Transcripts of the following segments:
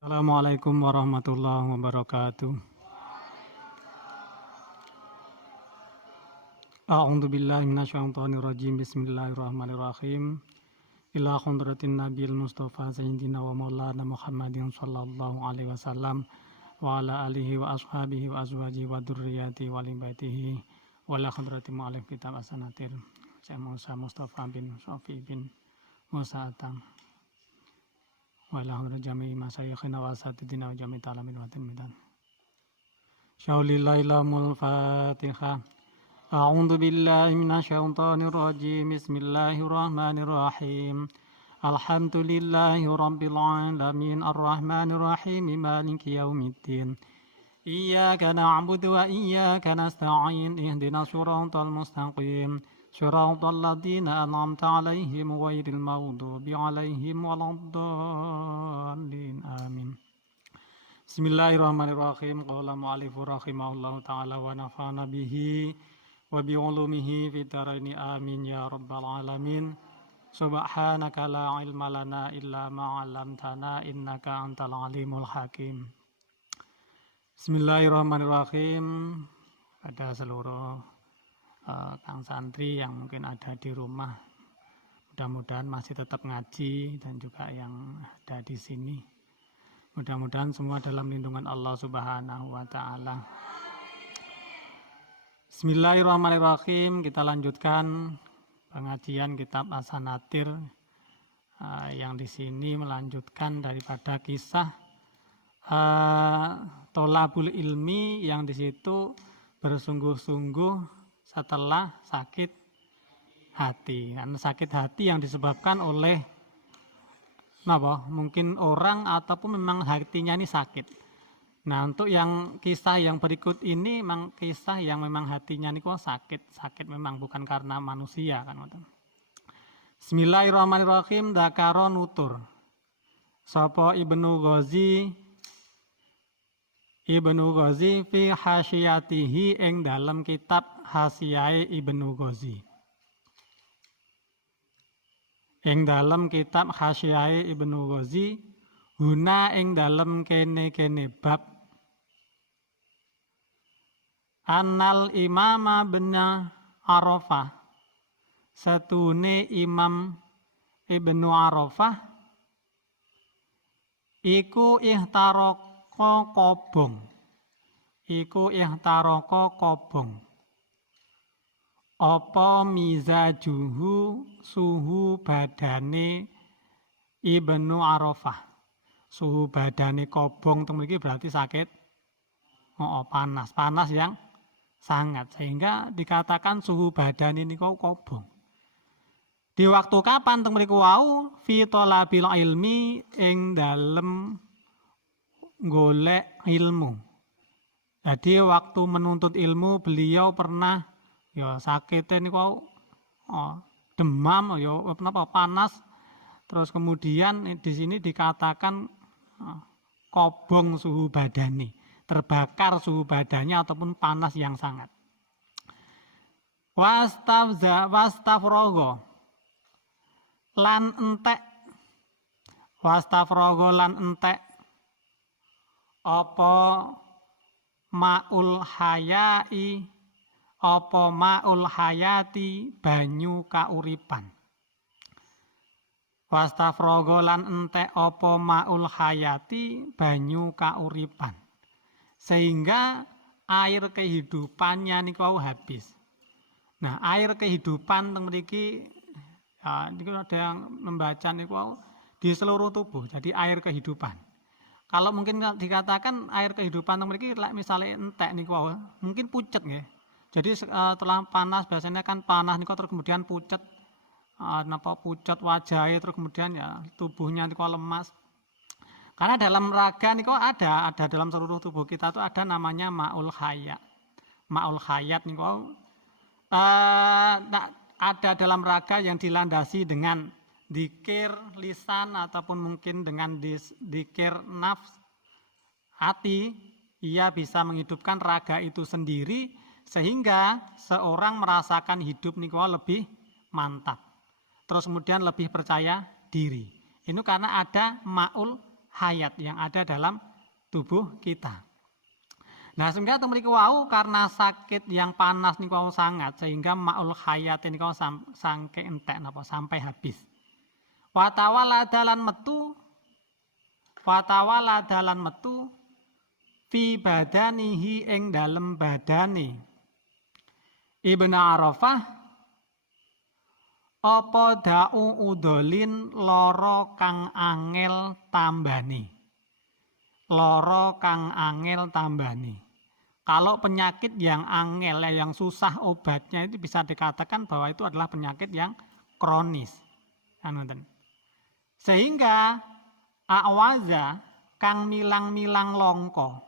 Assalamualaikum warahmatullahi wabarakatuh. A'udzu billahi minasyaitonir rajim. Bismillahirrahmanirrahim. Ila hadratin nabiyil mustafa sayyidina wa maulana Muhammadin sallallahu alaihi wasallam wa ala alihi wa ashabihi wa azwajihi wa dzurriyyati wa li baitihi wa la hadratin mu'allif kitab asanatir Syekh Musa Mustafa bin Sofi bin Musa Atam wa la hadrat jami'i masyayikhina wa asatidina wa jami'i talamin wa tilmidan. Syaulillahilamul Fatihah. A'udzu billahi minasyaitonir rajim. Bismillahirrahmanirrahim. Alhamdulillahi rabbil alamin arrahmanir rahim maliki yaumiddin. Iyyaka na'budu wa iyyaka nasta'in ihdinas siratal mustaqim. Siratal ladzina an'amta 'alaihim ghairil maghdubi 'alaihim waladdallin. Amin. Bismillahirrahmanirrahim. Qala mu'allifu rahimahullahu ta'ala wa nafa'ana bihi wa bi'ulumihi fid dharaini amin ya rabbal alamin. Subhanaka la ilma lana illa ma 'allamtana innaka antal alimul hakim. Bismillahirrahmanirrahim. Pada seluruh kang santri yang mungkin ada di rumah, mudah-mudahan masih tetap ngaji, dan juga yang ada di sini, mudah-mudahan semua dalam lindungan Allah Subhanahu wa Ta'ala. Bismillahirrahmanirrahim. Kita lanjutkan pengajian kitab Asanatir yang di sini melanjutkan daripada kisah tolabul ilmi yang di situ bersungguh-sungguh setelah sakit hati. Karena sakit hati yang disebabkan oleh mungkin orang ataupun memang hatinya ini sakit. Nah, untuk yang kisah yang berikut ini memang kisah yang memang hatinya ini kok sakit memang, bukan karena manusia kan. Bismillahirrahmanirrahim. Dzakara nutur sapa Ibnu Ghazi fi hasyiyatihi ing dalam kitab Hasyiyae Ibnu Ghazi. Ing dalam kitab Hasyiyae Ibnu Ghazi huna ing dalam kene bab Annal imama bena Arafah satune Imam Ibnu Arafah iku ihtaraka kobong apa mizajuhu suhu badane Ibnu Arafah. Suhu badane kobong temen iki berarti sakit, panas yang sangat, sehingga dikatakan suhu badan ini kobong. Di waktu kapan teng mriku wau fi thalabil ilmi ing dalem golek ilmu. Jadi waktu menuntut ilmu beliau pernah sakitnya niku demam panas, terus kemudian di sini dikatakan kobong suhu badani, terbakar suhu badannya ataupun panas yang sangat. Wastafrogo lan entek apa maul hayati banyu kauripan. Wastafrogo lan entek apa maul hayati banyu kauripan, sehingga air kehidupannya niku habis. Nah, air kehidupan teng mriki niku ada yang membaca niku di seluruh tubuh. Jadi air kehidupan. Kalau mungkin dikatakan air kehidupan teng mriki misalnya entek niku mungkin pucet nggih. Jadi setelah panas biasanya kan panas niku terus kemudian pucet wajahnya, terus kemudian tubuhnya niku lemas. Karena dalam raga niku ada dalam seluruh tubuh kita tuh ada namanya maul hayat. Maul hayat niku ada dalam raga yang dilandasi dengan dzikir lisan ataupun mungkin dengan dzikir nafs hati. Ia bisa menghidupkan raga itu sendiri sehingga seorang merasakan hidup niku lebih mantap. Terus kemudian lebih percaya diri. Ini karena ada maul hayat yang ada dalam tubuh kita. Nah, sehingga mriki wau karena sakit yang panas niku wau sangat sehingga maul hayat niku saking entek napa sampai habis. Watawala dalan metu fi badanihi ing dalem badane Ibnu Arafah apa da'u udolin lara kang angel tambane. Lara kang angel tambane. Kalau penyakit yang angel, yang susah obatnya itu bisa dikatakan bahwa itu adalah penyakit yang kronis. Sehingga awaza kang milang-milang longko.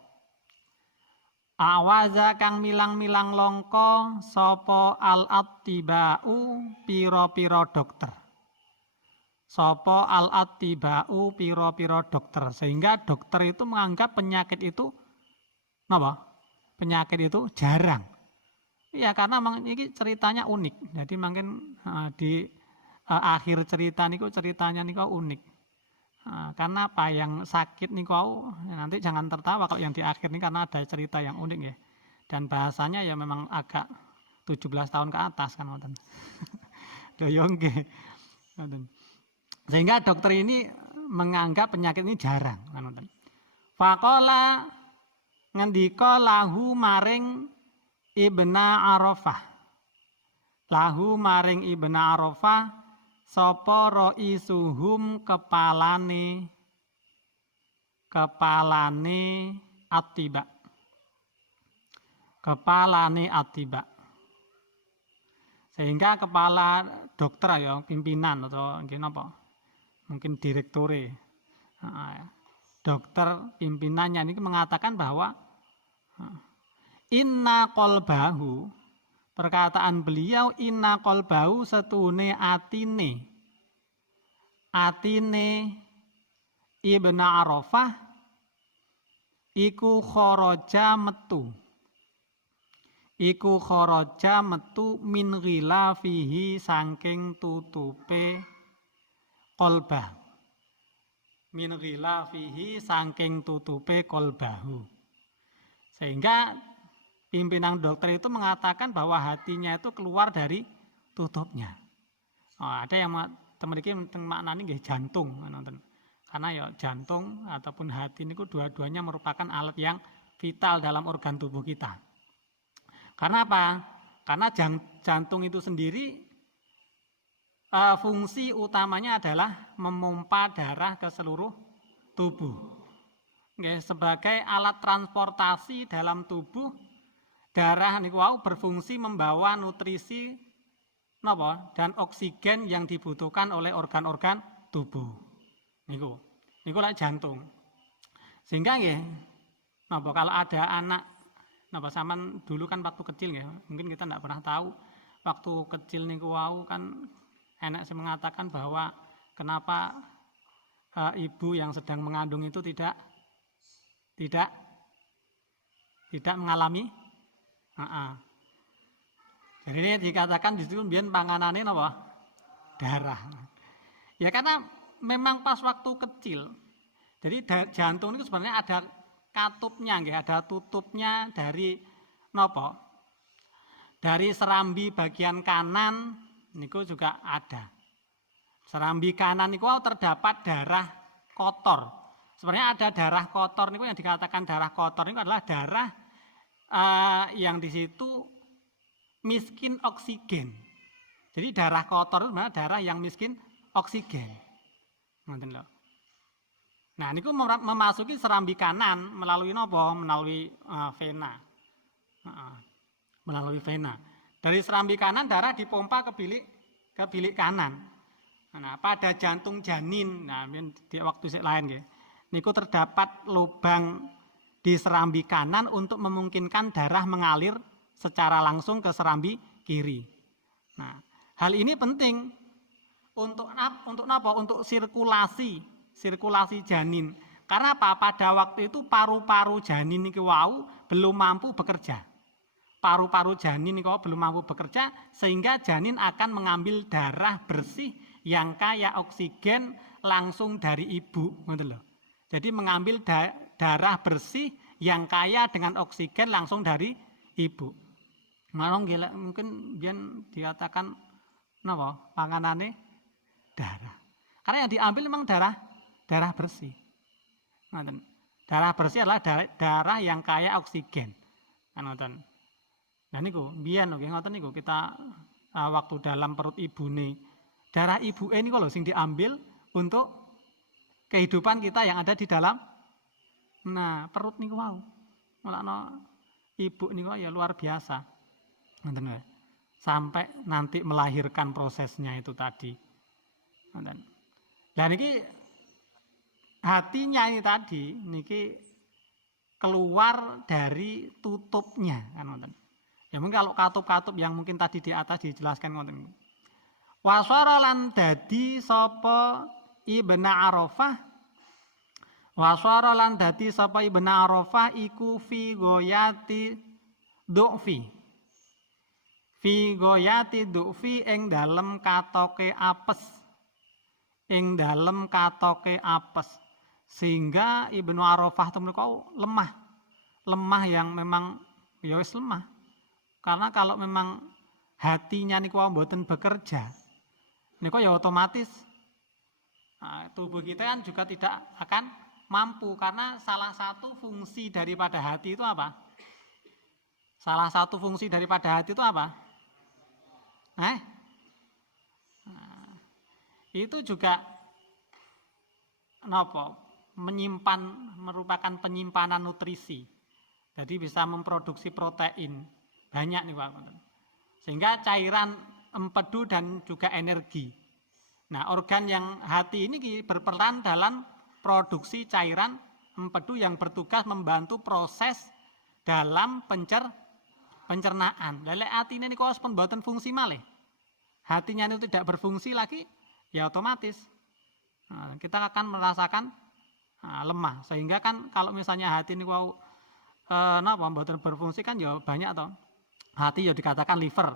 Awaza kang milang-milang longko sapa al-attiba'u pira-pira dokter. Sapa al-attiba'u pira-pira dokter. Sehingga dokter itu menganggap penyakit itu napa? Penyakit itu jarang. Ya karena ini ceritanya unik. Jadi mungkin di akhir cerita niku ceritanya niku unik. Karena apa yang sakit niku nanti jangan tertawa kalau yang di akhir ini karena ada cerita yang unik ya. Dan bahasanya ya memang agak 17 tahun ke atas kan wonten. Doyongke. Sehingga dokter ini menganggap penyakit ini jarang kan wonten. Faqala ngendika lahu maring Ibna Arafah. Lahu maring Ibna Arafah sapa raisuhum kepalane Attiba. Kepalane Attiba. Sehingga kepala dokter ya pimpinan atau mungkin apa? Mungkin direktore. Dokter pimpinannya ini mengatakan bahwa inna qalbahu, perkataan beliau inna qalbahu setune atine Ibnu Arafah iku kharaja metu min ghilafihi saking tutupe qalbah. Min ghilafihi saking tutupe qalbahu. Sehingga pimpinan dokter itu mengatakan bahwa hatinya itu keluar dari tutupnya. Ada yang memiliki maknanya nggih jantung, karena ya jantung ataupun hati ini dua-duanya merupakan alat yang vital dalam organ tubuh kita. Karena apa? Karena jantung itu sendiri fungsi utamanya adalah memompa darah ke seluruh tubuh. Sebagai alat transportasi dalam tubuh, darah niku berfungsi membawa nutrisi dan oksigen yang dibutuhkan oleh organ-organ tubuh. Niku lah jantung. Sehingga kalau ada anak sampean dulu kan waktu kecil mungkin kita tidak pernah tahu waktu kecil niku kan enak sih mengatakan bahwa kenapa ibu yang sedang mengandung itu tidak mengalami jadi ini dikatakan di situ biyen panganane darah. Ya karena memang pas waktu kecil. Jadi jantung itu sebenarnya ada katupnya ada tutupnya dari dari serambi bagian kanan niku juga ada. Serambi kanan niku terdapat darah kotor. Sebenarnya ada darah kotor niku yang dikatakan darah kotor niku adalah darah yang di situ miskin oksigen. Jadi darah kotor itu sebenarnya darah yang miskin oksigen. Nah, niku memasuki serambi kanan melalui melalui vena. Melalui vena. Dari serambi kanan darah dipompa ke bilik kanan. Nah, pada jantung janin, di waktu lain niku terdapat lubang di serambi kanan untuk memungkinkan darah mengalir secara langsung ke serambi kiri. Nah, hal ini penting untuk sirkulasi janin. Karena apa? Pada waktu itu paru-paru janin niku belum mampu bekerja. Paru-paru janin niku belum mampu bekerja sehingga janin akan mengambil darah bersih yang kaya oksigen langsung dari ibu, ngoten lho. Jadi mengambil darah bersih yang kaya dengan oksigen langsung dari ibu. Mungkin biar dikatakan napa panganane darah. Karena yang diambil memang darah bersih. Darah bersih adalah darah yang kaya oksigen. Nah niku biyen nggih ngoten niku kita waktu dalam perut ibune. Darah ibu niku lho sing diambil untuk kehidupan kita yang ada di dalam perut niku wau. Mulane ibu niku ya luar biasa. Ngoten wae. Sampai nanti melahirkan prosesnya itu tadi. Ngoten. Lah niki hatinya ini tadi niki keluar dari tutupnya kan ngoten. Ya mungkin kalau katup-katup yang mungkin tadi di atas dijelaskan ngoten. Wasara lan dadi sapa Ibnu Arafah. Wasara lan dadi sapa Ibnu Arafah iku fi goyati du'fi. Fi goyati du'fi ing dalem katoke apes. Ing dalem katoke apes. Sehingga Ibnu Arafah temen kau lemah. Lemah yang memang ya wis lemah. Karena kalau memang hatinya niku mboten bekerja, niku ya otomatis tubuh kita kan juga tidak akan mampu karena salah satu fungsi daripada hati itu apa? Salah satu fungsi daripada hati itu apa? Itu juga merupakan penyimpanan nutrisi. Jadi bisa memproduksi protein. Banyak nih Pak. Sehingga cairan empedu dan juga energi. Nah organ yang hati ini berperan dalam produksi cairan empedu yang bertugas membantu proses dalam pencernaan. Lalu hati ini kalau pembuatan fungsi malih. Hatinya itu tidak berfungsi lagi, ya otomatis kita akan merasakan lemah. Sehingga kan kalau misalnya hati ini kalau pembuatan berfungsi kan ya banyak toh. Hati ya dikatakan liver,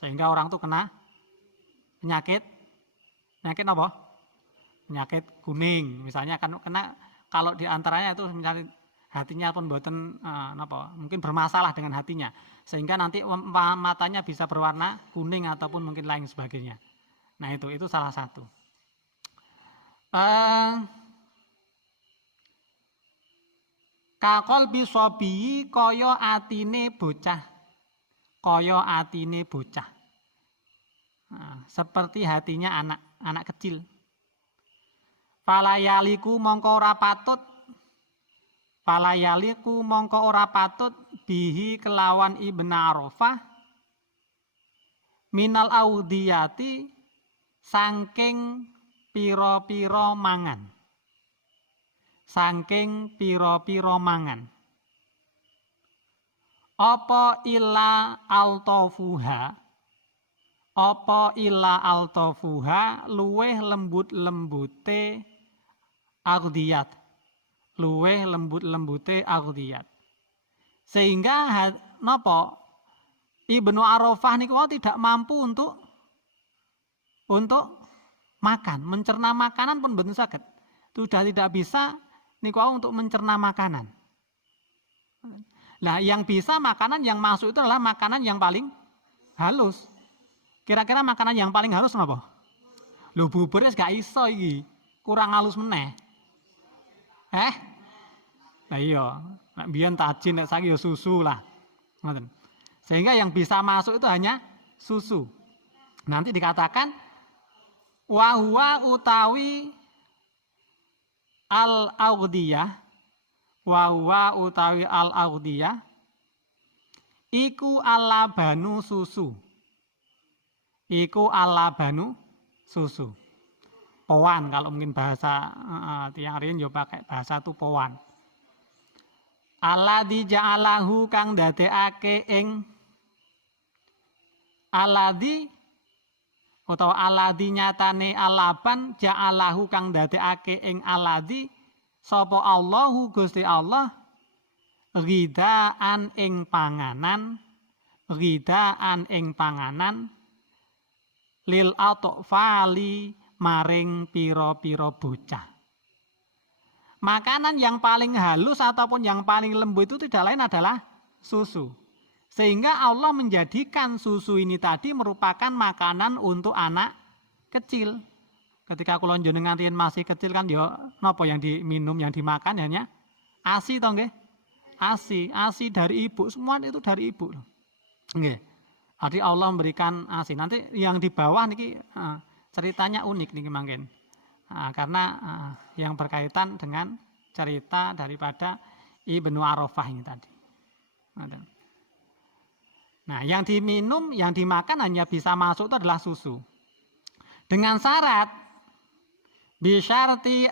sehingga orang tuh kena penyakit apa? Penyakit kuning, misalnya kan kena kalau diantaranya itu misalnya hatinya pun buatan mungkin bermasalah dengan hatinya, sehingga nanti matanya bisa berwarna kuning ataupun mungkin lain sebagainya. Nah itu salah satu. Kakol bisobi koyo atine bocah. Kaya atine bocah. Seperti hatinya anak kecil. Falayaliku mongko ora patut bihi kelawan Ibnu Arafah minal audiyati saking pira-pira mangan. Saking pira-pira mangan. Apa illa altofuha luweh lembut-lembute aghdiyat. Luweh lembut-lembute aghdiyat. Sehingga Ibnu Arafah niku tidak mampu untuk makan, mencerna makanan pun mboten saged. Sudah tidak bisa niku untuk mencerna makanan. Nah, yang bisa makanan yang masuk itu adalah makanan yang paling halus. Kira-kira makanan yang paling halus apa? Lho bubur wis gak iso iki. Kurang halus meneh. Nah iya, nek biyen tajin nek saiki ya susu lah. Ngoten. Sehingga yang bisa masuk itu hanya susu. Nanti dikatakan wa huwa utawi al-audiyah wa huwa utawi al-audiyah iku alabanu susu. Iku alabanu susu. Powan kalau mungkin bahasa tiang riyen yo pakai bahasa tu powan. Alladzi ja'alahu kang dadekake ing alladzi utawa alladzi nyatane alaban ja'alahu kang dadekake ing alladzi sapa Allahu Gusti Allah ghidaan ing panganan lil atfali maring pira-pira bocah. makanan yang paling halus ataupun yang paling lembut itu tidak lain adalah susu. Sehingga Allah menjadikan susu ini tadi merupakan makanan untuk anak kecil. Ketika kula njenengan riyen masih kecil kan ya napa yang diminum, yang dimakan hanya ASI toh nggih? ASI dari ibu, semua itu dari ibu. Nggih. Jadi Allah memberikan ASI. Nanti yang di bawah niki ceritanya unik niki mangken. Karena yang berkaitan dengan cerita daripada Ibnu Arafah ini tadi. Nah, yang diminum, yang dimakan hanya bisa masuk itu adalah susu. Dengan syarat bisyarti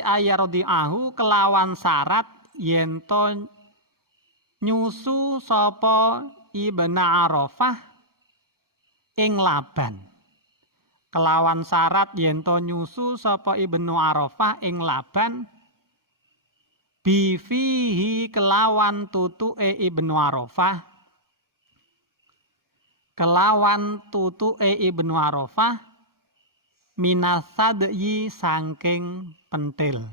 ayyardi'ahu kelawan syarat yento nyusu sapa Ibnu Arafah ing laban. Kelawan syarat yento nyusu sapa Ibnu Arafah ing laban bifihi kelawan tutuke Ibnu Arafah minasadyi saking pentil.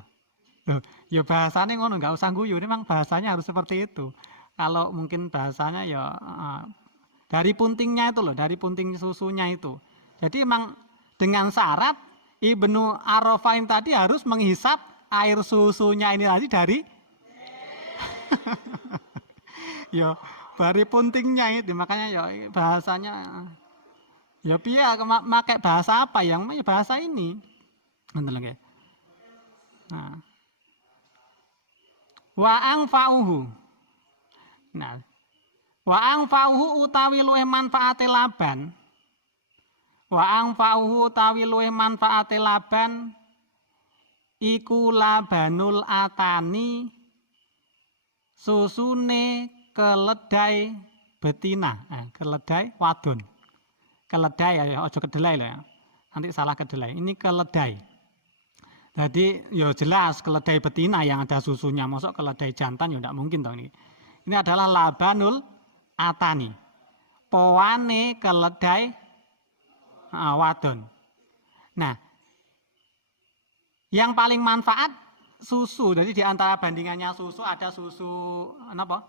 Loh, ya bahasanya ngono, nggak usah guyu, memang bahasanya harus seperti itu. Kalau mungkin bahasanya ya dari puntingnya itu loh, dari punting susunya itu. Jadi memang dengan syarat Ibnu Arafah tadi harus menghisap air susunya ini tadi dari ya dari puntingnya itu, makanya ya bahasanya ya piye pakai bahasa apa yang bahasa ini. Nah. Wa angfa'uhu. Nah, wa angfa'uhu utawi luwih manfaate laban. Wa angfa'uhu utawi luwih manfaate laban iku labanul atani susune keledai betina, keledai wadon. Keledai ya, ojo kedelai lah ya. Nanti salah kedelai. Ini keledai. Jadi ya jelas keledai betina yang ada susunya. Masuk keledai jantan ya tidak mungkin toh ini. Ini adalah labanul atani. Powane keledai wadon. Nah, yang paling manfaat susu. Jadi di antara bandingannya susu ada susu apa?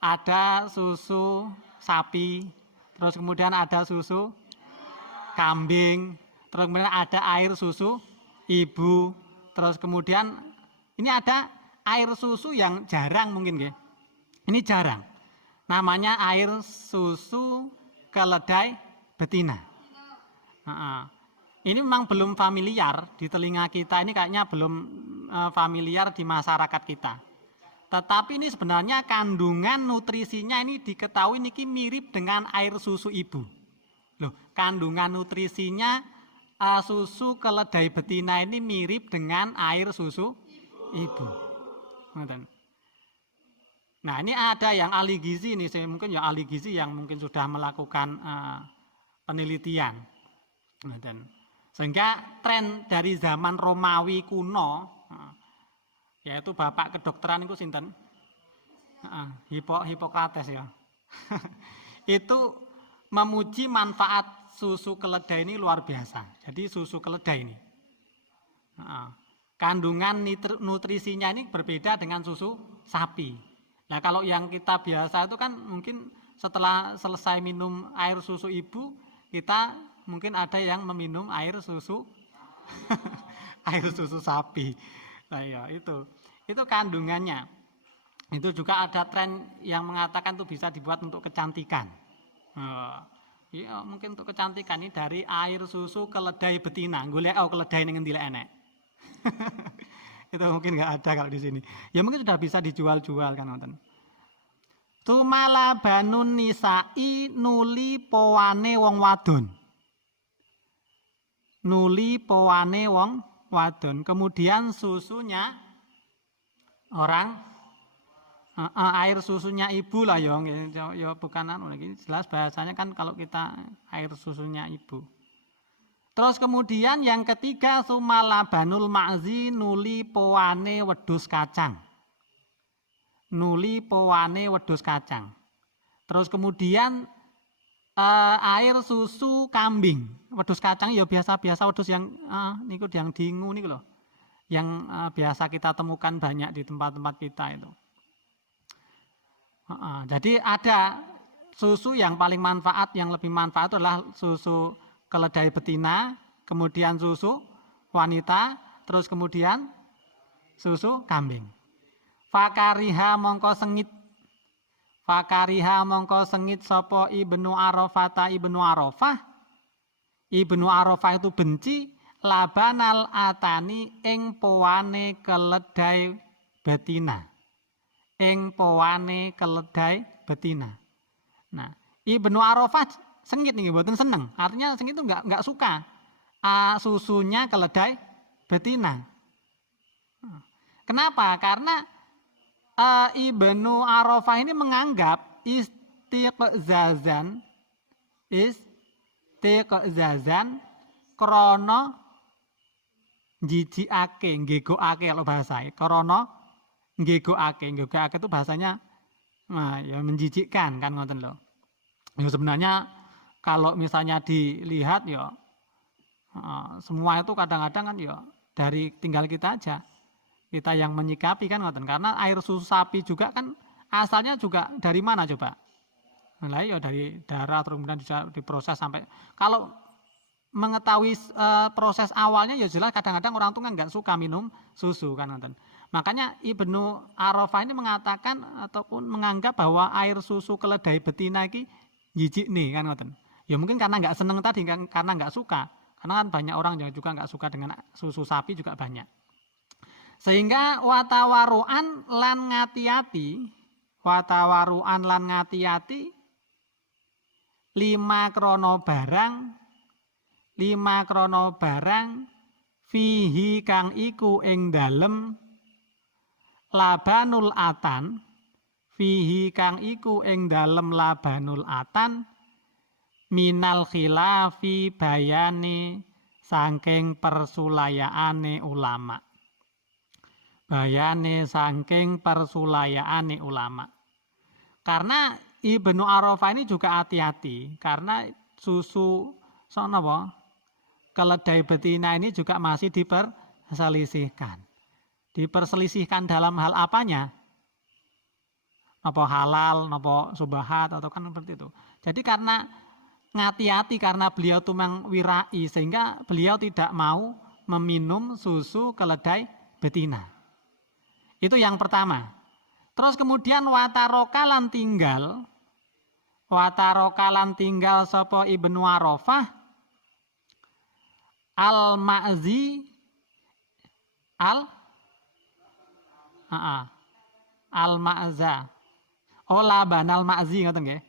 Ada susu sapi, terus kemudian ada susu kambing, terus kemudian ada air susu ibu, terus kemudian ini ada air susu yang jarang mungkin ya. Ini jarang. Namanya air susu keledai betina. Ini memang belum familiar di telinga kita, ini kayaknya belum familiar di masyarakat kita. Tetapi ini sebenarnya kandungan nutrisinya ini diketahui niki mirip dengan air susu ibu. Loh, kandungan nutrisinya susu keledai betina ini mirip dengan air susu ibu. Nah, ini ada yang ahli gizi nih, mungkin ya ahli gizi yang mungkin sudah melakukan penelitian. Sehingga tren dari zaman Romawi kuno, yaitu bapak kedokteran itu sinten? Hipokrates ya. Itu memuji manfaat susu keledai ini luar biasa. Jadi susu keledai ini. Kandungan nutrisinya ini berbeda dengan susu sapi. Nah kalau yang kita biasa itu kan mungkin setelah selesai minum air susu ibu, kita mungkin ada yang meminum air susu air susu sapi. Nah ya itu kandungannya. Itu juga ada tren yang mengatakan itu bisa dibuat untuk kecantikan. Ya mungkin untuk kecantikan ini dari air susu keledai betina. Golek keledai ning endi enek. Itu mungkin nggak ada kalau di sini. Ya mungkin sudah bisa dijual-jual kan nonton. Tumala banun nisai nuli powane wong wadon. Nuli powane wong wadon. Kemudian susunya orang air susunya ibu lah ya bukan lagi jelas bahasanya kan kalau kita air susunya ibu. Terus kemudian yang ketiga sumala banul ma'zi nuli powane wedhus kacang. Nuli powane wedhus kacang. Terus kemudian air susu kambing. Wedhus kacang ya biasa-biasa wedhus yang niku yang dingu niku lho. Yang biasa kita temukan banyak di tempat-tempat kita itu. Jadi ada susu yang paling manfaat, yang lebih manfaat adalah susu keledai betina, kemudian susu wanita, terus kemudian susu kambing. Fakariha mongko sengit. Fakariha mongko sengit sapa Ibnu Arafah Ibnu Arafah. Ibnu Arafah itu benci labanal atani ing powane keledai betina. Ing powane keledai betina. Nah, Ibnu Arafah sengit nih, mboten seneng. Artinya sengit itu enggak suka susunya keledai betina. Kenapa? Karena Ibnu Arafah ini menganggap istiqzazan krana njijikake, nggegokake kalau bahasa. Krana nggegokake itu bahasanya ya menjijikkan kan ngoten lho. Ya sebenarnya kalau misalnya dilihat ya semua itu kadang-kadang kan ya dari tinggal kita aja. Kita yang menyikapi kan ngoten. Karena air susu sapi juga kan asalnya juga dari mana coba? Nah, ya dari darah terus kemudian bisa diproses sampai kalau mengetahui proses awalnya ya jelas kadang-kadang orang tuh kan nggak suka minum susu kan ngoten. Makanya Ibnu Arafah ini mengatakan ataupun menganggap bahwa air susu keledai betina iki jijik nih kan ngoten. Ya mungkin karena nggak seneng tadi kan, karena nggak suka. Karena kan banyak orang yang juga nggak suka dengan susu sapi juga banyak. Sehingga watawaruan lan ngati-ati lima krono barang fihi kang iku ing dalem labanul atan minal khilafi bayane saking persulayaane ulama. Karena Ibnu Arafah ini juga hati-hati karena susu keledai betina ini juga masih diperselisihkan dalam hal apanya? Apa halal, apa subahat atau kan seperti itu. Jadi karena ngati-hati karena beliau itu mengwirai sehingga beliau tidak mau meminum susu keledai betina. Itu yang pertama. Terus kemudian watarokalan tinggal sapa Ibnu Arafah al-ma'zi al-ma'za. Oh labanal ma'zi ngoten nggih.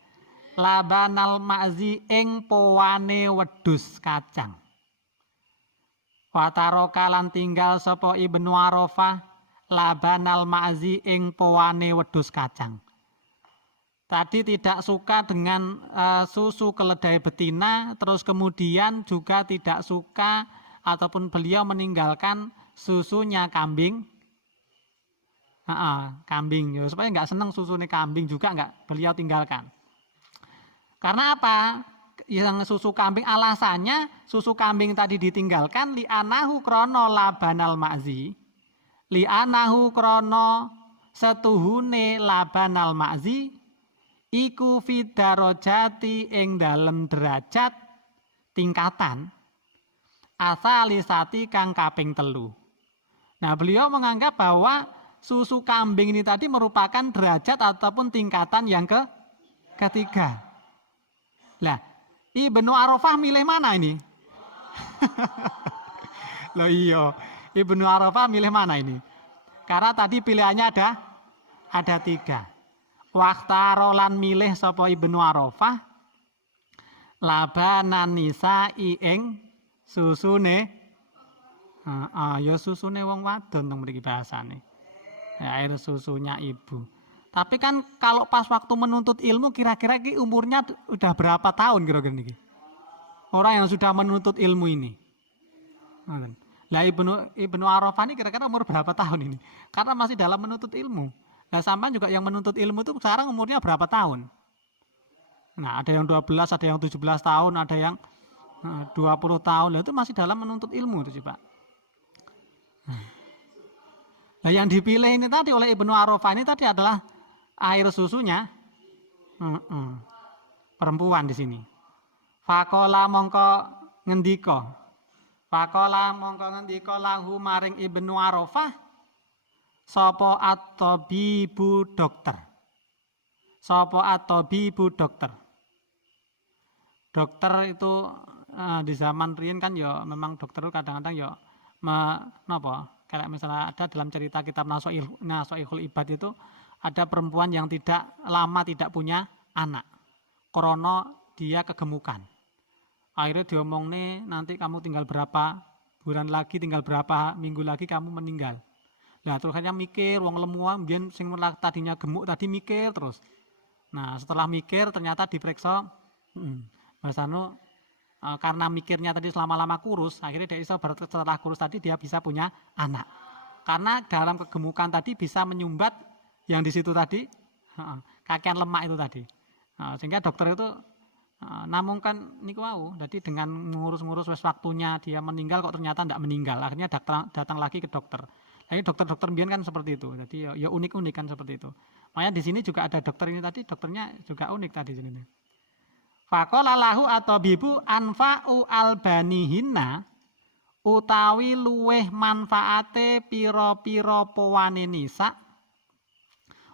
Labanal ma'zi ing powane wedhus kacang. Watarokalan tinggal sapa Ibnu Arafah labanal ma'zi ing powane wedhus kacang. Tadi tidak suka dengan susu keledai betina, terus kemudian juga tidak suka ataupun beliau meninggalkan susunya kambing. Kambing, ya, supaya nggak seneng susunya kambing juga nggak beliau tinggalkan. Karena apa? Yang susu kambing alasannya susu kambing tadi ditinggalkan li'anahu krono labanal ma'zi. Li'anahu krono setuhune labanal ma'zi iku fidarojati ing dalem derajat tingkatan asalisati kang kaping 3. Nah, beliau menganggap bahwa susu kambing ini tadi merupakan derajat ataupun tingkatan yang ketiga. Lah, Ibnu Arafah milih mana ini? Loh iya, Ibnu Arafah milih mana ini? Karena tadi pilihannya ada 3. Waktarolan milih sapa Ibnu Arafah labanan nisa'i ing susune ya susune wong wadon teng mriki bahasane. Ya, air susunya ibu. Tapi kan kalau pas waktu menuntut ilmu kira-kira iki umurnya udah berapa tahun kira-kira niki? Orang yang sudah menuntut ilmu ini. Lah Ibnu Arafah ini kira-kira umur berapa tahun ini? Karena masih dalam menuntut ilmu. Nah, sampean juga yang menuntut ilmu itu sekarang umurnya berapa tahun? Nah, ada yang 12, ada yang 17 tahun, ada yang 20 tahun. Itu masih dalam menuntut ilmu itu, Pak. Nah, yang dipilih ini tadi oleh Ibnu Arafah ini tadi adalah air susunya perempuan di sini. Fakola mongko ngendiko. Fakola mongko ngendiko lahu maring Ibnu Arafah sapa at-tabibu dokter. Sapa at-tabibu dokter. Dokter itu di zaman riyen kan ya memang dokter itu kadang-kadang ya kayak misalnya ada dalam cerita kitab Nasoihul Ibad itu ada perempuan yang tidak punya anak. Krono dia kegemukan. Akhirnya diomong nih nanti kamu tinggal berapa bulan lagi, tinggal berapa minggu lagi kamu meninggal. Nah terus hanya mikir, wong lemuan, biar sing tadinya gemuk tadi mikir terus. Nah setelah mikir ternyata diperiksa, bahasanya karena mikirnya tadi selama-lama kurus, akhirnya dia bisa setelah kurus tadi dia bisa punya anak. Karena dalam kegemukan tadi bisa menyumbat yang di situ tadi, kakian lemak itu tadi. Sehingga dokter itu namun kan niku wau, jadi dengan ngurus-ngurus waktunya dia meninggal kok ternyata tidak meninggal. Akhirnya datang lagi ke dokter. Jadi dokter-dokter biyen kan seperti itu. Jadi ya unik-unik kan seperti itu. Makanya di sini juga ada dokter ini tadi, dokternya juga unik tadi sini. Faqala lahu at-tabibu anfa'u albanihinna utawi luweh manfaate pira-pira pawane nisa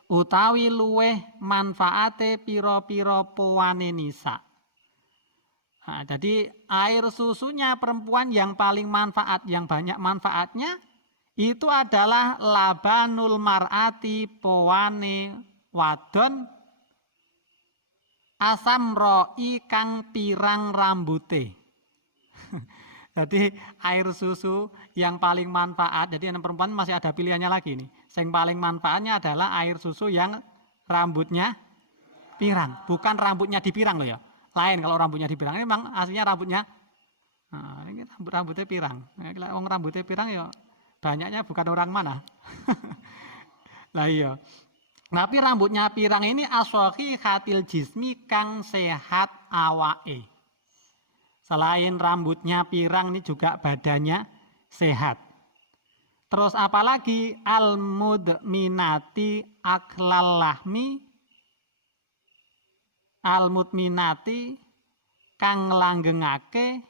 utawi luweh manfaate pira-pira pawane nisa. Nah, jadi air susunya perempuan yang paling manfaat, yang banyak manfaatnya itu adalah labanul mar'ati pawane wadon asam roi kang pirang rambute. Jadi air susu yang paling manfaat, jadi anak perempuan masih ada pilihannya lagi nih. Yang paling manfaatnya adalah air susu yang rambutnya pirang, bukan rambutnya dipirang loh ya. Lain kalau rambutnya dipirang, ini memang aslinya rambutnya, ini rambutnya pirang. Kalau orang rambutnya pirang ya banyaknya bukan orang mana. Lah iya. Tapi rambutnya pirang ini aswahi khatil jismi kang sehat awae. Selain rambutnya pirang ini juga badannya sehat. Terus apalagi al-mudminati aklal lahmi, al-mudminati kang langgengake,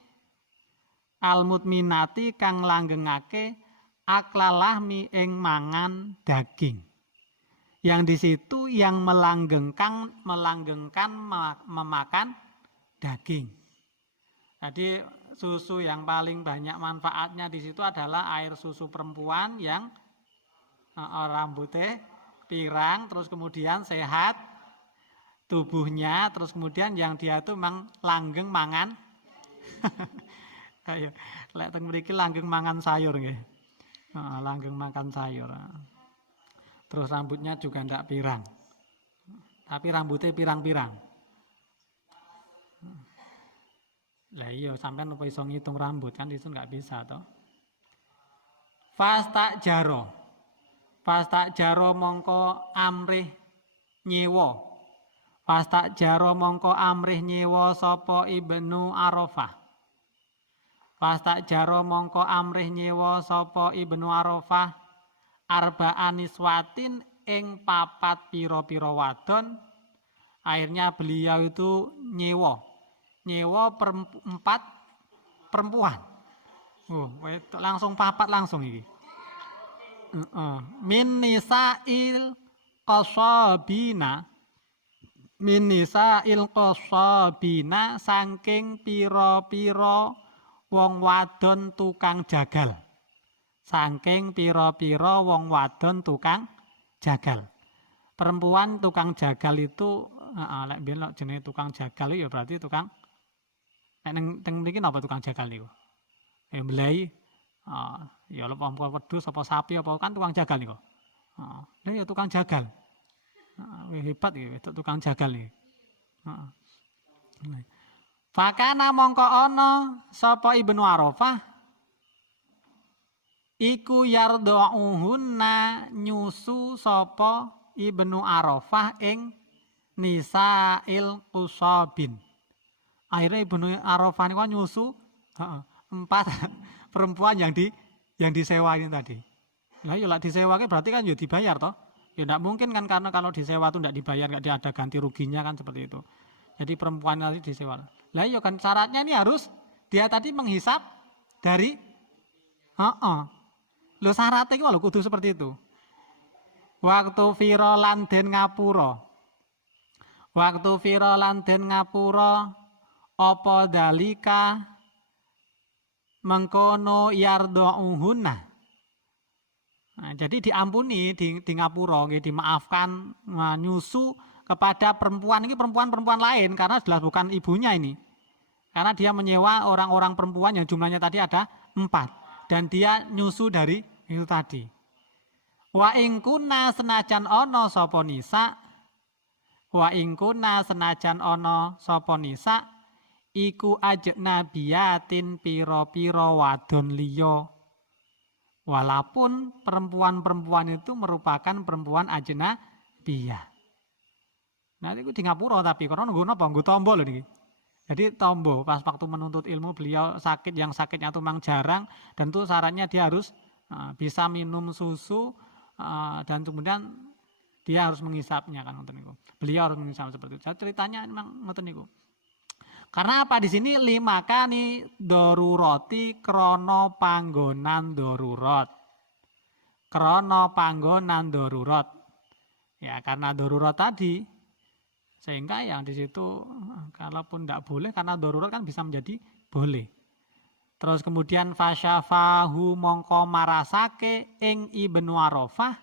al-mudminati kang langgengake aklal lahmi ing mangan daging. Yang di situ yang melanggengkan memakan daging. Jadi susu yang paling banyak manfaatnya di situ adalah air susu perempuan yang rambutnya pirang, terus kemudian sehat tubuhnya, terus kemudian yang dia itu memang langgeng mangan. Ayo, lek teng mriki langgeng mangan sayur nggih. Langgeng makan sayur. Terus rambutnya juga ndak pirang. Tapi rambutnya pirang-pirang. Lah iya sampean apa iso ngitung rambut kan itu nggak bisa toh. Fasta jaro mongko amrih nyewa. Fasta jaro mongko amrih nyewa sapa Ibnu Arafah. Fasta jaro mongko amrih nyewa sapa Ibnu Arafah arba'aniswatin ing papat pira-pira wadon. Akhirnya beliau itu nyewa 4 perempuan. Langsung papat langsung iki. Min nisa'il qasabina. Min nisa'il qasabina saking pira-pira wong wadon tukang jagal. Saking pira-pira wong wadon tukang jagal. Perempuan tukang jagal itu lek biyen jenenge tukang jagal ya berarti tukang teng mriki napa tukang jagal niku? Mlei ya apa wedhus apa sapi apa kan tukang jagal niku. Lha ya tukang jagal. Hebat iki tukang jagal iki. Fakana mongko ana sapa Ibnu Arafah iku yardauhunna nyusu sapa Ibnu Arafah ing nisa'il qusabin. Akhirnya Ibnu Arafah niku nyusu 4 perempuan yang disewa ini tadi. Nah, ya lah disewa berarti kan ya dibayar toh. Ya tidak mungkin kan, karena kalau disewa itu tidak dibayar, nggak ada ganti ruginya kan, seperti itu. Jadi perempuan tadi disewa. Lah iya kan syaratnya ini harus dia tadi menghisap dari Lo syaratnya itu lho kudu seperti itu. Waktu vira lan den ngapura. Waktu vira lan den ngapura apa dalika mengkono yardauhunna. Nah, jadi diampuni di ngapura, dimaafkan nyusu kepada perempuan ini, perempuan lain, karena jelas bukan ibunya ini. Karena dia menyewa orang-orang perempuan yang jumlahnya tadi ada 4, dan dia nyusu dari itu tadi. Wa ingkuna senajan ono sapa nisa, wa ingkuna senajan ono sapa nisa, iku ajnabiyatin piro-piro wadon liya. Walaupun perempuan-perempuan itu merupakan perempuan ajnabiyah. Nah, itu di ngapura tapi karena nunggu napa? Nggo tombo lho niki. Jadi tombo pas waktu menuntut ilmu beliau sakit, yang sakitnya itu memang jarang, dan itu syaratnya dia harus bisa minum susu dan kemudian dia harus menghisapnya kan, ngoten niku. Beliau harus menghisap seperti itu. Jadi ceritanya memang ngoten niku. Karena apa di sini lima kani doruroti krono panggonan darurat. Krono panggonan darurat. Ya karena darurat tadi, sehingga yang di situ kalaupun tidak boleh karena darurat kan bisa menjadi boleh. Terus kemudian fasyafahu mongko marasake ing Ibnu Arafah.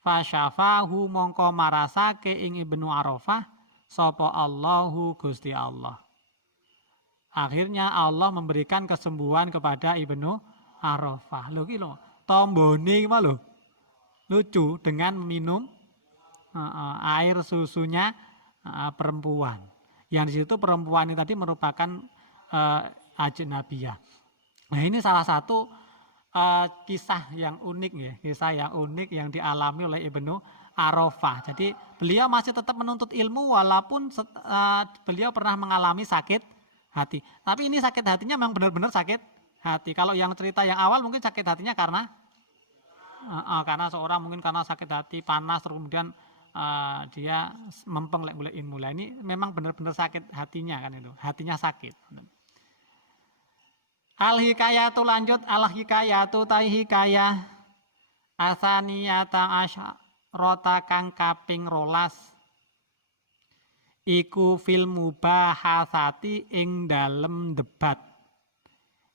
Fasyafahu mongko marasake ing Ibnu Arafah sapa Allahu Gusti Allah. Akhirnya Allah memberikan kesembuhan kepada Ibnu Arafah. Lho ki lho, tombone iki lho. Lucu dengan minum air susunya perempuan. Yang di situ perempuan ini tadi merupakan ajnabiyah. Nah, ini salah satu kisah yang unik ya, kisah yang unik yang dialami oleh Ibnu Arafah. Jadi beliau masih tetap menuntut ilmu walaupun beliau pernah mengalami sakit hati. Tapi ini sakit hatinya memang benar-benar sakit hati. Kalau yang cerita yang awal mungkin sakit hatinya karena seorang mungkin karena sakit hati, panas, terus kemudian dia mempeng lek ilmu. Ini memang benar-benar sakit hatinya kan itu. Hatinya sakit. Al-hikayatu lanjut, al-hikayatu tai hikayah asaniyata asyarata kang kaping 12. Iku fil mubahasati ing dalem debat.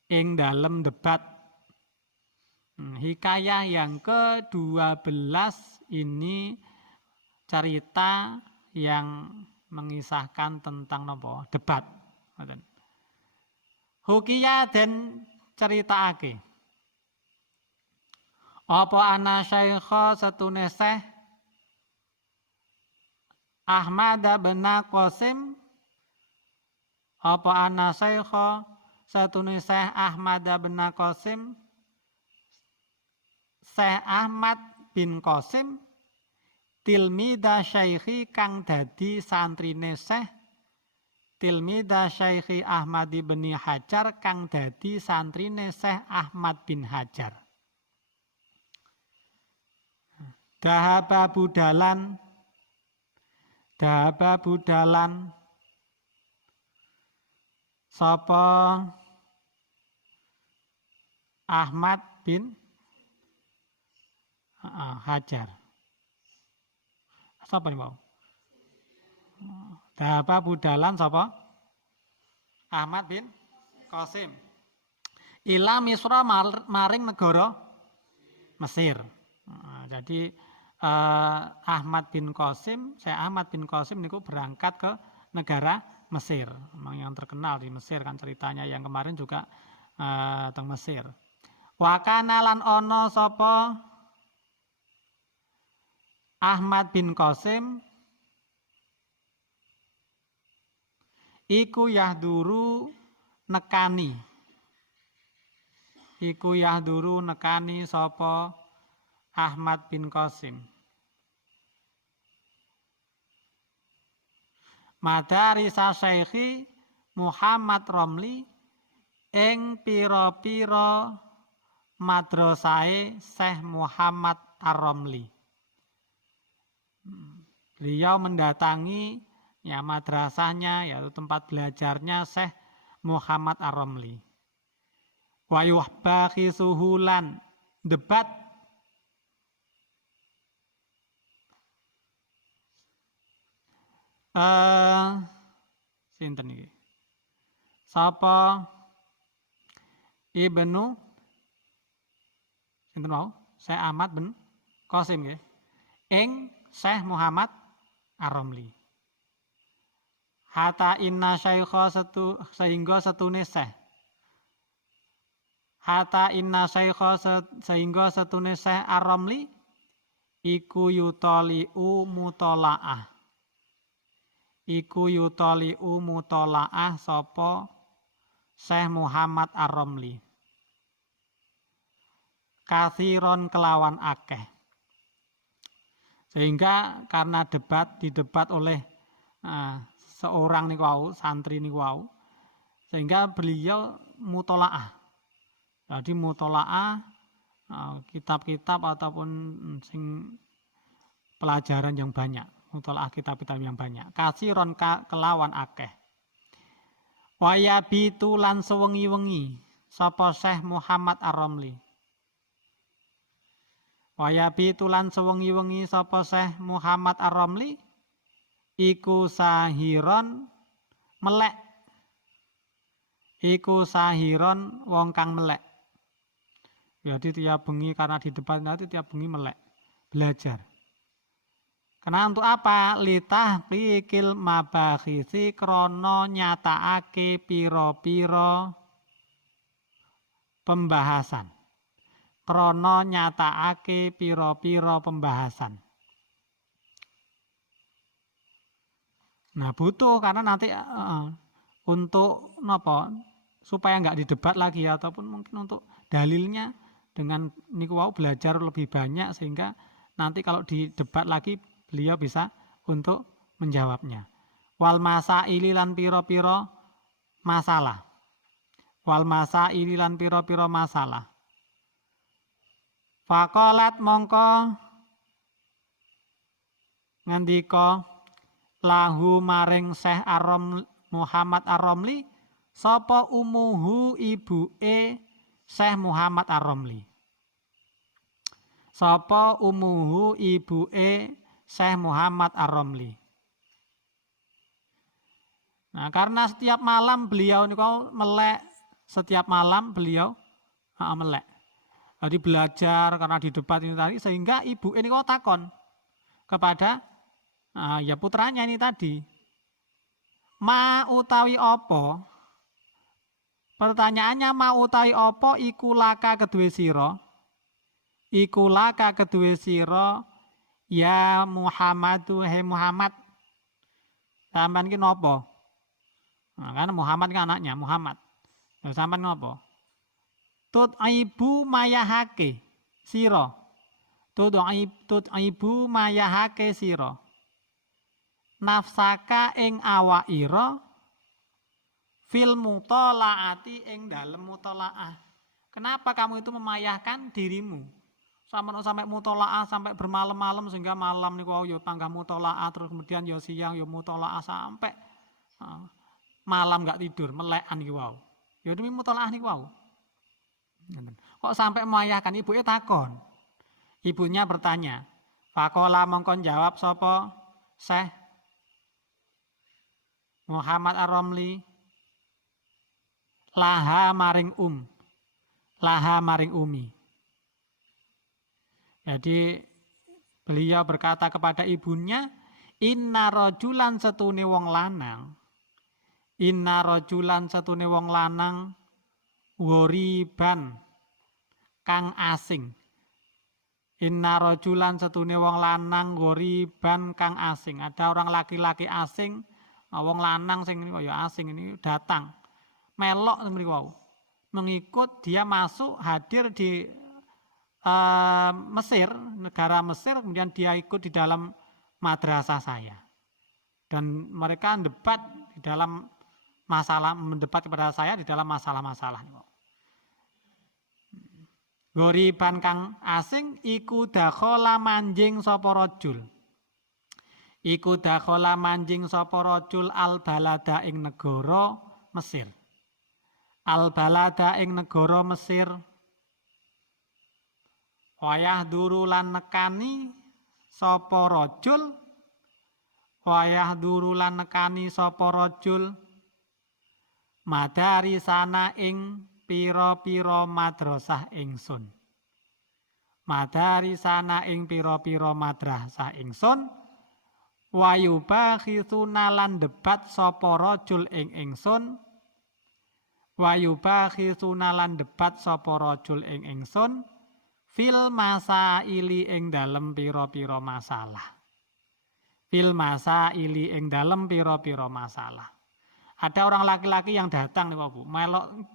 Ing dalem debat. Hikayah yang ke-12 ini cerita yang mengisahkan tentang nopo? Debat. Hukiya dan ceritaake. Apa ana syaikha satune Syekh Ahmad bin Qasim, apa ana syaikha satune Syekh Ahmad bin Qasim, Syekh Ahmad bin Qasim tilmida syaikhi kang dadi santrine Syekh, tilmida syaikhi Ahmad bin Hajar kang dadi santrine Syekh Ahmad bin Hajar. Dahaba budalan sapa Ahmad bin Hajar. Sapa nih mau? Dahaba budalan sapa? Ahmad bin Qasim. Ila Misra maring negara Mesir. Jadi Ahmad bin Qasim, saya Ahmad bin Qasim niku berangkat ke negara Mesir. Memang yang terkenal di Mesir kan ceritanya yang kemarin juga teng Mesir. Wa kana lan ana sapa Ahmad bin Qasim iku yahduru nekani. Iku yahduru nekani sapa Ahmad bin Qasim. madarisa Syekhi Muhammad Romli ing pira-pira madrasahe Syekh Muhammad Ar-Romli. Beliau mendatangi ya madrasahnya, yaitu tempat belajarnya Syekh Muhammad Ar-Romli. Wa yuhbaqi suhulan debat sinten iki? Sapa Ibnu sinten mau? Syekh Ahmad bin Qasim nggih. Ing Syekh Muhammad Ar-Romli. Hatta inna syaikha sehingga setune Syekh. Hatta inna syaikha sehingga setune Syekh Ar-Romli iku yutali'u mutola'ah. Iku yutali'u mutola'ah sapa Syekh Muhammad Ar-Romli. Kathiron kelawan akeh. Sehingga karena didebat oleh seorang niku wau, santri niku wau, sehingga beliau mutolaah. Jadi mutolaah kitab-kitab ataupun sing pelajaran yang banyak, mutolaah kitab-kitab yang banyak. Kasiron kelawan akeh. Wayabitu lan sewengi-wengi sapa Syekh Muhammad Ar-Romli. Wayabitu lan sewengi-wengi sapa Syekh Muhammad Ar-Romli iku sahiron melek. Iku sahiron wong kang melek. Jadi tiap bengi karena di depan nanti tiap bengi melek belajar. Karena untuk apa? Litahqiqil mabakhisi krana nyatakake pira-pira pembahasan. Krana nyatakake pira-pira pembahasan. Nah, butuh karena nanti untuk napa? Supaya enggak didebat lagi ataupun mungkin untuk dalilnya dengan niku wau belajar lebih banyak sehingga nanti kalau didebat lagi beliau bisa untuk menjawabnya. Wal masaili lan pira-pira masalah. Wal masaili lan pira-pira masalah. Faqalat mongko ngandika lahu maring Syekh Muhammad Ar-Romli sapa umuhu ibuke Syekh Muhammad Ar-Romli. Sapa umuhu ibuke Syekh Muhammad Ar-Romli. Nah, karena setiap malam beliau niku melek, setiap malam beliau melek. Jadi belajar karena di debat ini tadi sehingga ibu ini kok takon kepada ya putranya ini tadi. Ma utawi opo? Pertanyaannya ma utawi opo iku laka kedue sira? Iku laka kedue sira ya Muhammadu he Muhammad. Sampeyan ki napa? Nah, kan Muhammad kan anaknya Muhammad. Lah sampeyan napa? Tut aibu mayahake sira. Tut aibu mayahake sira. Nafsaka ing awakira fil mutolaati ing dalem mutolaah. Kenapa kamu itu memayahkan dirimu? Sampai mutolaah sampai bermalam-malam sehingga malam niku yo panggah mutolaah terus kemudian yo siang yo mutolaah sampai malam enggak tidur melekan niku wau. Yo demi mutolaah niku wau. Kok sampai memayahkan ibuke takon. Ibunya bertanya. Faqala mongkon jawab sapa Syekh Muhammad Ar-Romli laha maring laha maring umi. Jadi beliau berkata kepada ibunya, inna rajulan setune wong lanang. Inna rajulan setune wong lanang woriban kang asing. Inna rajulan setune wong lanang woriban kang asing. Ada orang laki-laki asing, wong lanang sing kaya asing ini datang. Melok mriku wau. Mengikut dia masuk hadir di Mesir, negara Mesir, kemudian dia ikut di dalam madrasah saya. Dan mereka debat di dalam masalah, mendebat kepada saya di dalam masalah-masalah. Goriban kang asing iku dakhala manjing sapa rajul. Iku dakhala manjing sapa rajul al balada ing negara Mesir. Al balada ing negara Mesir. Wayah duru lan nekani sapa rajul. Wayah duru lan nekani sapa rajul. Madari sana ing pira-pira madrasah ingsun. Madari sana ing pira-pira madrasah ingsun. Wayubakhitsuna lan debat sapa rajul ing ingsun. Wayubakhitsuna lan debat sapa rajul ing ingsun fil masaili ing dalem pira-pira masalah. Fil masaili ing dalem pira-pira masalah. Ada orang laki-laki yang datang nih Bu, melok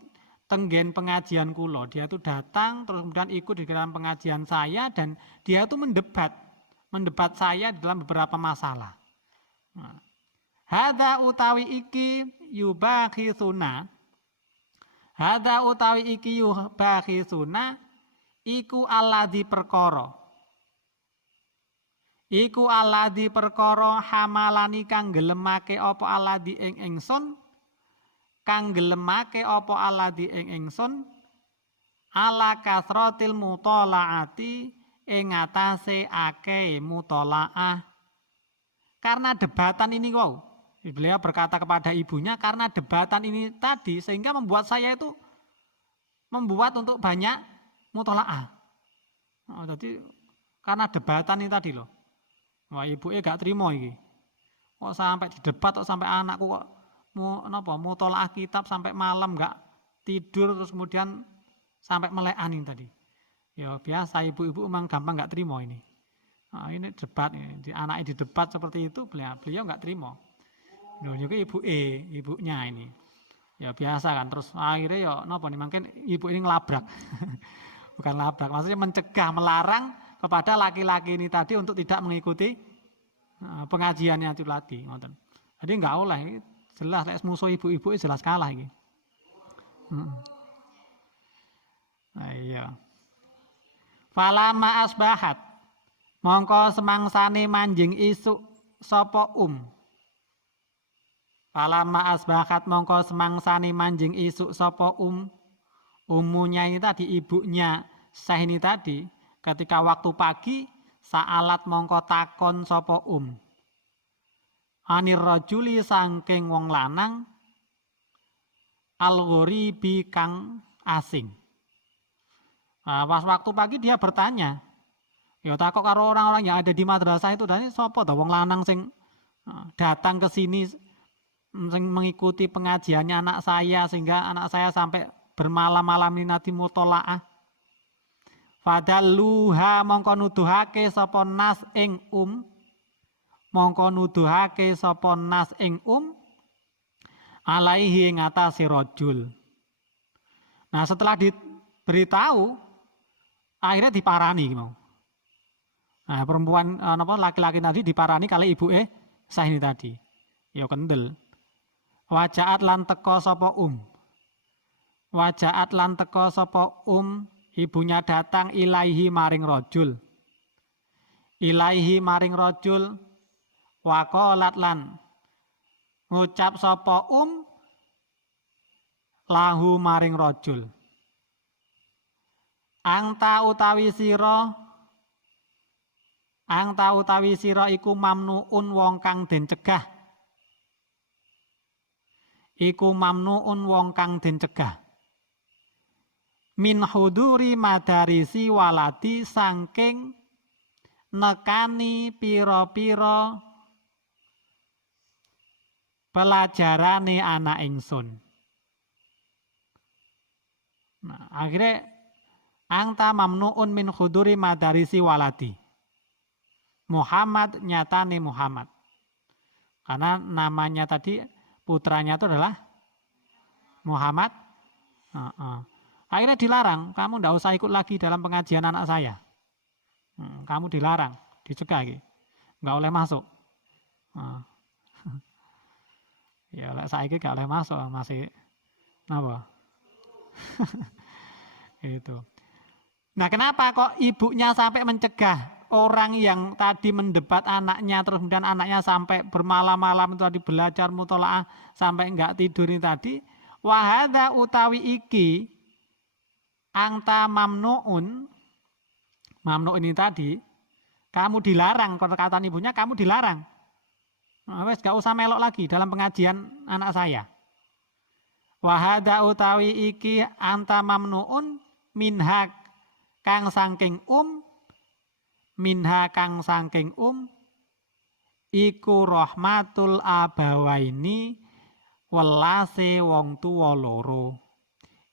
tenggen pengajian kulo, dia tuh datang terus kemudian ikut di dalam pengajian saya dan dia tuh mendebat saya dalam beberapa masalah. Nah, hadza utawi iki yubakhitsuna. Hadza utawi iki yubakhitsuna iku alladzi perkara. Iku alladzi perkara hamalani kang gelemake apa alladzi ing ingsun. Kang gelemake apa alladzi ing ingsun ala kasratil mutalaati ing atase akeh mutalaah. Karena debatan ini wow, beliau berkata kepada ibunya karena debatan ini tadi sehingga membuat saya itu membuat untuk banyak mutalaah. Oh, jadi karena debatan ini tadi loh. Wah, ibuke gak terima iki. Kok sampai didebat kok sampai anakku kok mutalaah kitab sampai malam gak tidur terus kemudian sampai melekan tadi. Ya biasa ibu-ibu memang gampang gak terima ini. Nah, ini debat ini. Anaknya didebat seperti itu beliau gak terima. Loh juga ibunya ini. Ya biasa kan terus akhirnya ya napa nih mungkin ibu ini ngelabrak. Bukan labrak, maksudnya mencegah, melarang kepada laki-laki ini tadi untuk tidak mengikuti pengajiannya itu tadi. Jadi enggak oleh, jelas musuh ibu-ibu jelas kalah ini. Nah, iya. Falama asbahat, mongko semangsane manjing isuk sapa Falama asbahat mongko semangsane manjing isuk sapa Umunya ini tadi, ibunya Syekh ini tadi. Ketika waktu pagi, sa'alat mongko takon sapa Anir rajuli sangking wong lanang al-ghoribi kang asing. Nah, pas waktu pagi dia bertanya. Ya takok karo orang-orang yang ada di madrasah itu tadi sapa to wong lanang sing datang ke sini sing mengikuti pengajiannya anak saya sehingga anak saya sampai bermalam-malam ini nanti mutolaah. Fadalluha mongko nuduhake sapa nas ing mongko nuduhake sapa nas ing alaihi ngatasi rajul. Nah setelah diberitahu akhirnya diparani mau. Nah perempuan laki-laki tadi diparani kali ibuke Syekh ini tadi. Ya kendel. Wajaat lan teka sapa Wajaat lan teka sapa ibunya datang ilaihi maring rajul. Ilaihi maring rajul waqalat lan ngucap sapa lahu maring rajul. Angta utawi sira iku mamnuun wong kang den cegah. Iku mamnuun wong kang den cegah. Min huduri madarisi waladi sangking nekani pira-pira pelajarane anak ingsun. Nah, akhirnya angta mamnuun min huduri madarisi waladi. Muhammad nyatane Muhammad. Karena namanya tadi putranya itu adalah Muhammad. Akhirnya dilarang, kamu tidak usah ikut lagi dalam pengajian anak saya. Kamu dilarang, dicegah, nggak boleh masuk. Ya lek saiki gak oleh masuk masih napa? Itu. Nah, kenapa kok ibunya sampai mencegah orang yang tadi mendebat anaknya, terus kemudian anaknya sampai bermalam-malam itu tadi belajar mutolaah sampai enggak tidur ini tadi? Wahada utawi iki angta mamnuun, mamnu ini tadi, kamu dilarang, perkataan ibunya kamu dilarang. Nah, wes gak usah melok lagi dalam pengajian anak saya. Wahada utawi iki anta mamnuun minhak kang saking minha kang saking iku rahmatul abawaini welase wong tuwa loro.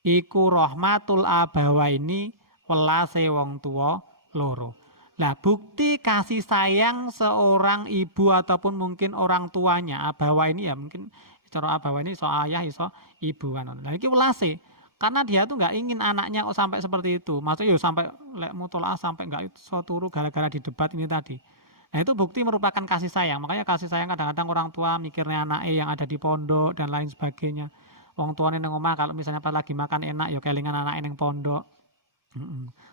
Iku rahmatul abawaini welase wong tuwa loro. Nah, bukti kasih sayang seorang ibu ataupun mungkin orang tuanya, abawaini ya mungkin cara abawaini iso ayah iso ibu kan. Nah, iki welase. Karena dia tuh nggak ingin anaknya sampai seperti itu. Maksudnya sampai lek mutolaah sampai nggak iso turu gara-gara di debat ini tadi. Nah, itu bukti merupakan kasih sayang. Makanya kasih sayang kadang-kadang orang tua mikirnya anaknya yang ada di pondok dan lain sebagainya. Wong tuane nang omah kalau misalnya pas lagi makan enak ya kelingan anaknya nang pondok.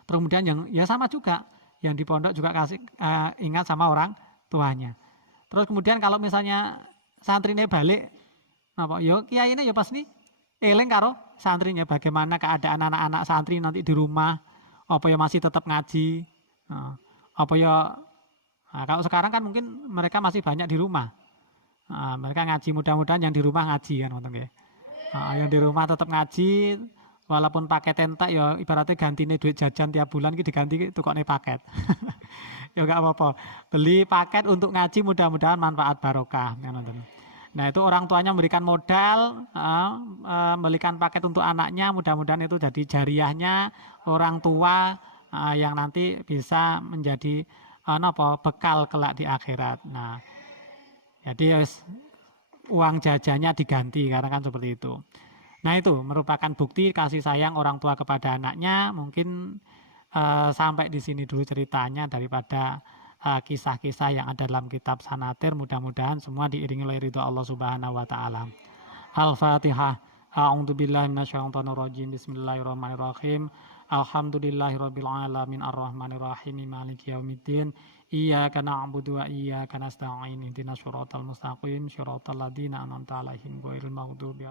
Terus kemudian yang ya sama juga yang di pondok juga kasih ingat sama orang tuanya. Terus kemudian kalau misalnya santrine balik napa yo kiai ini ya pas nih eling karo santrinya bagaimana keadaan anak-anak santri nanti di rumah, apa ya masih tetap ngaji, apa ya kalau sekarang kan mungkin mereka masih banyak di rumah, mereka ngaji mudah-mudahan yang di rumah ngaji kan, yang di rumah tetap ngaji, walaupun pakai tentak ya ibaratnya gantinya duit jajan tiap bulan gitu diganti tukoknya paket, ya nggak apa-apa, beli paket untuk ngaji mudah-mudahan manfaat barokah, kan. Nah, itu orang tuanya memberikan modal, memberikan paket untuk anaknya, mudah-mudahan itu jadi jariahnya orang tua yang nanti bisa menjadi bekal kelak di akhirat. Nah, jadi uang jajannya diganti karena kan seperti itu. Nah, itu merupakan bukti kasih sayang orang tua kepada anaknya. Mungkin sampai di sini dulu ceritanya daripada kisah-kisah yang ada dalam kitab Sanatir, mudah-mudahan semua diiringi oleh ridho Allah Subhanahu wa taala. Al-Fatihah. A'udzubillahi minasyaitonir rajim. Bismillahirrahmanirrahim. Alhamdulillahirabbil alamin arrahmanirrahim maliki yaumiddin. Iyyaka na'budu wa iyyaka nasta'in. Ihdinas siratal mustaqim, siratal ladzina an'amta 'alaihim ghairil maghdubi